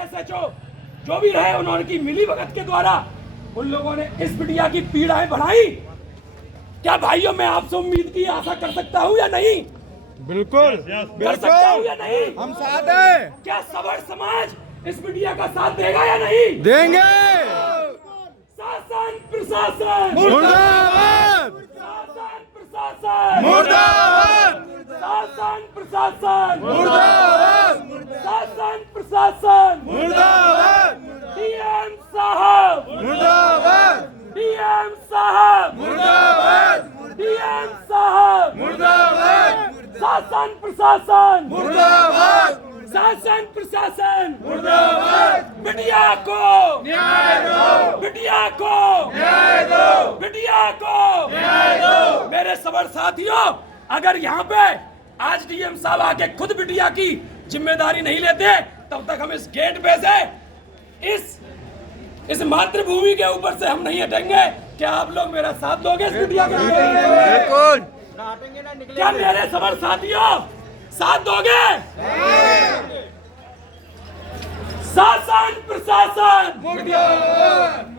SHO जो भी रहे, उन्होंने की मिली भगत के द्वारा उन लोगों ने इस बिटिया की पीड़ाएं बढ़ाई। क्या भाइयों मैं आपसे उम्मीद की आशा कर सकता हूं या नहीं? बिल्कुल कर सकता हूं या नहीं? हम साथ हैं। क्या सबर समाज इस बिटिया का साथ देगा या नहीं? देंगे। शासन प्रशासन मुर्दाबाद। शासन प्रशासन मुर्दाबाद। शासन प्रशासन मुर्दाबाद। शासन प्रशासन मुर्दाबाद। DM साहब मुर्दाबाद। DM साहब मुर्दाबाद। DM साहब मुर्दाबाद। शासन प्रशासन मुर्दाबाद। शासन प्रशासन मुर्दाबाद। बिटिया को न्याय दो। बिटिया को न्याय दो। बिटिया को न्याय दो। मेरे मेरे सबर साथियों, अगर यहाँ पे आज DM साहब आके खुद बिटिया की जिम्मेदारी नहीं लेते, तब तक हम इस गेट पे से इस मातृभूमि के ऊपर से हम नहीं हटेंगे। क्या आप लोग मेरा साथ दोगे इस बिटिया के लिए? बिल्कुल। क्या मेरे सबर साथियों साथ दोगे? शासन प्रशासन मुर्दाबाद।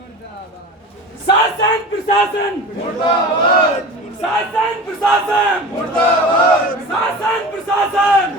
शासन प्रशासन मुर्दाबाद। शासन प्रशासन मुर्दाबाद। शासन प्रशासन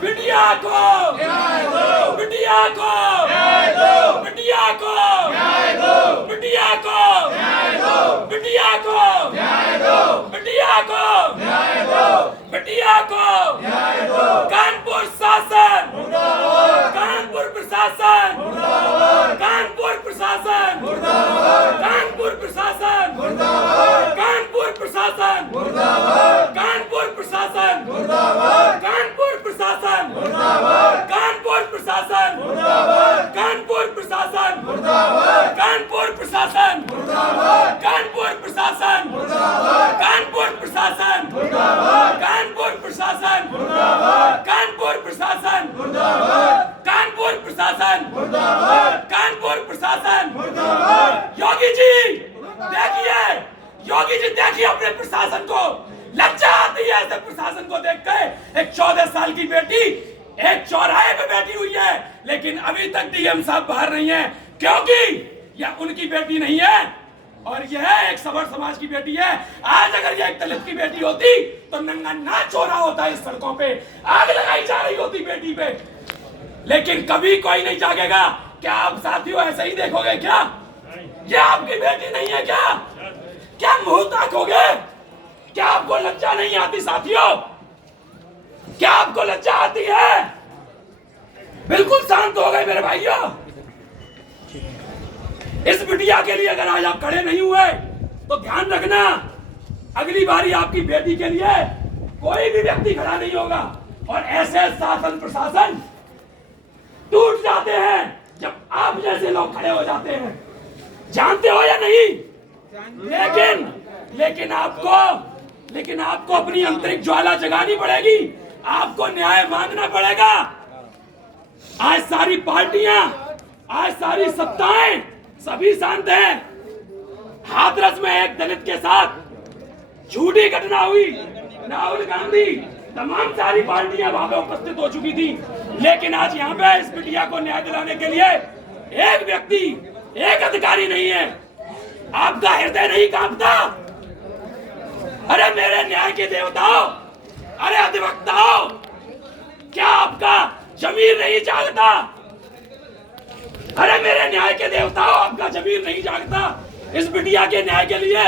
बिटिया को न्याय दो। बिटिया को न्याय दो। बिटिया को न्याय दो। बिटिया को न्याय दो। बिटिया को न्याय दो। बिटिया को न्याय दो। बिटिया को न्याय दो। कानपुर शासन मुर्दाबाद। कानपुर प्रशासन मुर्दाबाद। कानपुर प्रशासन मुर्दाबाद। कानपुर प्रशासन मुर्दाबाद। कानपुर प्रशासन मुर्दाबाद। कानपुर प्रशासन मुर्दाबाद। कानपुर प्रशासन मुर्दाबाद। कानपुर प्रशासन मुर्दाबाद। कानपुर प्रशासन मुर्दाबाद। कानपुर प्रशासन मुर्दाबाद। कानपुर प्रशासन मुर्दाबाद। कानपुर प्रशासन मुर्दाबाद। कानपुर प्रशासन मुर्दाबाद। कानपुर प्रशासन मुर्दाबाद। कानपुर प्रशासन मुर्दाबाद। कानपुर प्रशासन मुर्दाबाद। योगी जी देखिए, योगी जी देखिए अपने प्रशासन को, लज्जा आती है ऐसे प्रशासन को देख के। एक 14 साल की बेटी एक चौराहे पे बैठी हुई है, लेकिन अभी तक DM साहब बाहर नहीं है, क्योंकि यह उनकी बेटी नहीं है और यह एक सबर समाज की बेटी है। आज अगर यह एक दलित की बेटी होती तो नंगा नाच हो रहा होता इस सड़कों पे, आग लगाई जा रही होती बेटी पे, लेकिन कभी कोई नहीं जागेगा। क्या आप साथियों ऐसे ही देखोगे? क्या ये आपकी बेटी नहीं है? क्या मुंह ताकोगे? क्या आपको लज्जा नहीं आती साथियों? क्या आपको लज्जा आती है? बिल्कुल शांत हो गए मेरे भाइयों। इस बिटिया के लिए अगर आज आप खड़े नहीं हुए तो ध्यान रखना, अगली बारी आपकी बेटी के लिए कोई भी व्यक्ति खड़ा नहीं होगा। और ऐसे शासन प्रशासन टूट जाते हैं जब आप जैसे लोग खड़े हो जाते हैं, जानते हो या नहीं? लेकिन आपको अपनी आंतरिक ज्वाला जगानी पड़ेगी, आपको न्याय मांगना पड़ेगा। आज सारी पार्टियां, आज सारी सत्ताएं सभी शांत हैं। हाथरस में एक दलित के साथ झूठी घटना हुई, राहुल गांधी तमाम सारी पार्टियां वहां पे उपस्थित हो चुकी थी, लेकिन आज यहाँ पे इस बिटिया को न्याय दिलाने के लिए एक व्यक्ति, एक अधिकारी नहीं है। आपका हृदय नहीं कांपता? अरे मेरे न्याय के देवताओं, अरे अधिवक्ताओं, क्या आपका जमीर नहीं जागता? अरे मेरे न्याय के देवताओं, आपका जमीर नहीं जागता इस बिटिया के न्याय के लिए?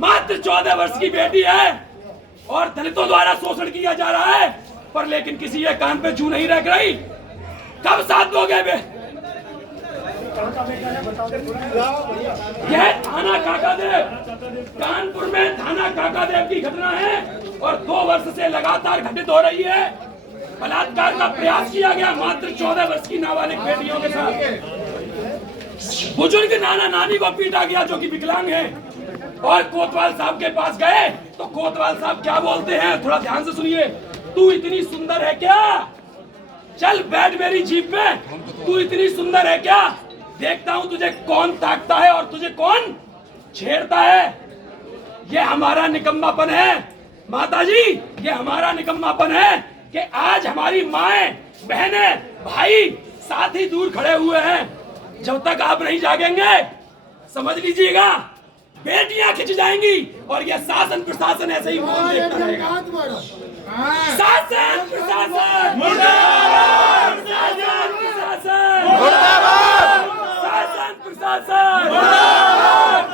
मात्र 14 वर्ष की बेटी है और दलितों द्वारा शोषण किया जा रहा है, पर लेकिन किसी के कान पे जू नहीं रख रही। कब साथ दोगे बे? यह थाना काकादेव, कानपुर में थाना काकादेव की घटना है और 2 वर्ष से लगातार घटित हो रही है। बलात्कार का प्रयास किया गया मात्र 14 वर्ष की नाबालिग बेटियों के साथ। बुजुर्ग नाना नानी को पीटा गया जो कि विकलांग है। और कोतवाल साहब के पास गए तो कोतवाल साहब क्या बोलते हैं, थोड़ा ध्यान से सुनिए। तू इतनी सुंदर है क्या? चल बैठ मेरी जीप में। तू इतनी सुंदर है क्या? देखता हूं तुझे कौन ताकता है और तुझे कौन छेड़ता है। ये हमारा निकम्मापन है माताजी, ये हमारा निकम्मापन है कि आज हमारी माएं, बहनें, भाई साथ ही दूर खड़े हुए हैं। जब तक आप नहीं जागेंगे समझ लीजिएगा बेटियां खिंच जाएंगी और यह शासन प्रशासन ऐसे ही मौन देखता रहेगा। शासन प्रशासन मुर्दाबाद, शासन प्रशासन मुर्दाबाद, शासन प्रशासन मुर्दाबाद,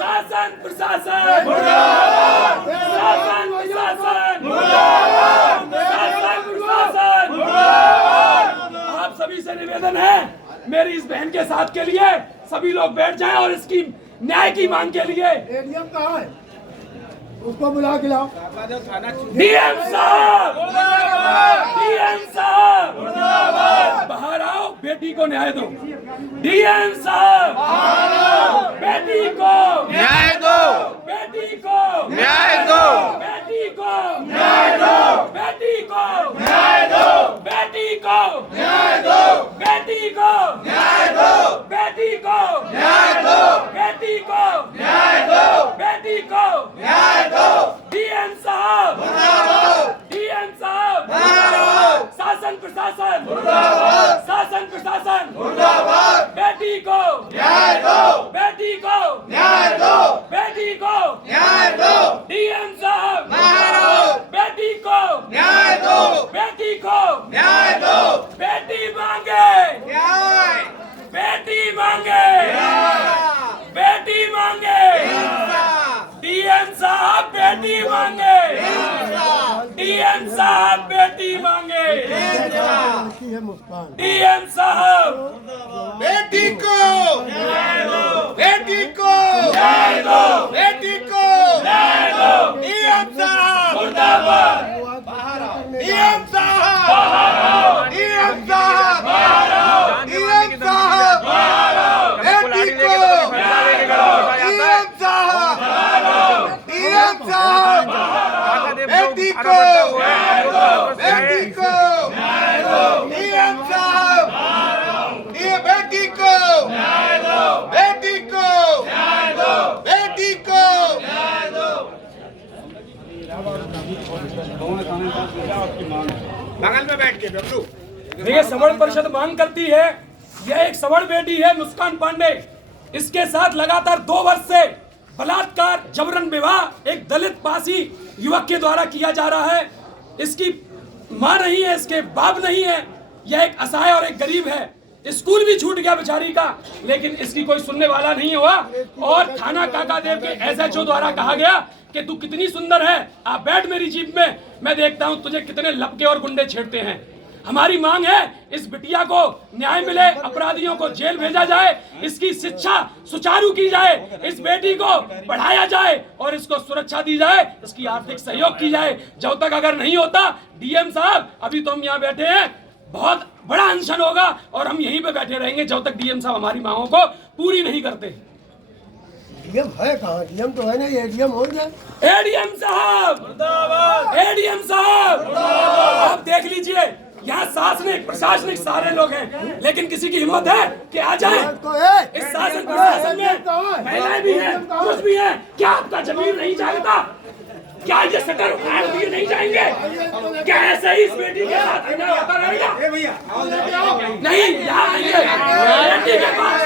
शासन प्रशासन मुर्दाबाद, शासन प्रशासन मुर्दाबाद, शासन प्रशासन मुर्दाबाद। आप सभी से निवेदन है मेरी इस बहन के साथ के लिए सभी लोग बैठ जाएं और इसकी न्याय की मांग के लिए एडीएम कहाँ है? उसको बुला के लाओ। डीएम साहब, डीएम साहब बाहर आओ, बेटी को न्याय दो। डीएम साहब बेटी को न्याय दो, बेटी को न्याय दो, बेटी को न्याय दो, बेटी को न्याय दो, बेटी को न्याय दो, बेटी को न्याय दो, बेटी को न्याय दो, बेटी को न्याय दो, बेटी को न्याय दो। डीएम साहब मुर्दाबाद, डीएम साहब मुर्दाबाद, शासन प्रशासन मुर्दाबाद, शासन प्रशासन मुर्दाबाद, बेटी को न्याय दो, बेटी को न्याय दो, बेटी को न्याय दो, डीएम साहब मुर्दाबाद, बेटी को न्याय दो, बेटी को न्याय दो, बेटी मांगे न्याय, बेटी मांगे बेटी मांगे डीएम साहब बेटी मांगे डीएम साहब बेटी मांगे लड़की है मुस्कान। डीएम साहब बेटी को न्याय दो, बेटी को न्याय दो बेटी को न्याय दो डीएम साहब, मुर्दाबाद डीएम साहब, बाहर आओ डीएम साहब, बाहर आओ डीएम साहब, बाहर आओ बेटी को न्याय दो डीएम साहब, बाहर आओ डीएम साहब, बेटी को बेटी को डीएम साहब, ये बेटी को बेटी को बेटी को बगल में बैठ के बबलू। देखिए सवर्ण परिषद मांग करती है यह एक सवर्ण बेटी है मुस्कान पांडे। इसके साथ लगातार 2 वर्ष से बलात्कार जबरन विवाह एक दलित पासी युवक के द्वारा किया जा रहा है। इसकी मां नहीं है, इसके बाप नहीं है, यह एक असहाय और एक गरीब है। स्कूल भी छूट गया बेचारी का, लेकिन इसकी कोई सुनने वाला नहीं हुआ। और थाना काकादेव के एसएचओ द्वारा कहा गया कि तू कितनी सुंदर है, आप बैठ मेरी जीप में, मैं देखता हूं तुझे कितने लपके और गुंडे छेड़ते हैं। हमारी मांग है इस बिटिया को न्याय मिले, अपराधियों को जेल भेजा जाए, इसकी शिक्षा सुचारू की जाए, इस बेटी को पढ़ाया जाए और इसको सुरक्षा दी जाए, इसकी आर्थिक सहयोग की जाए। जब तक अगर नहीं होता डीएम साहब, अभी तो हम यहाँ बैठे हैं, बहुत बड़ा अनशन होगा और हम यहीं पे बैठे रहेंगे जब तक डीएम साहब हमारी मांगों को पूरी नहीं करते। डीएम है कहाँ? डीएम तो है नहीं, एडीएम हो जाए। एडीएम साहब, एडीएम साहब आप देख लीजिए, यहाँ शासनिक प्रशासनिक सारे लोग हैं, लेकिन किसी की हिम्मत है कि आ जाए तो है इस शासन प्रशासन में। महिलाएं भी हैं, पुरुष भी हैं, क्या आपका जमीन नहीं जागता? क्या ये शटर उखाड़ दिए नहीं जाएंगे? क्या ऐसे ही इस बेटी के साथ अन्याय होता रहेगा? नहीं, यहाँ आइए, बेटी के पास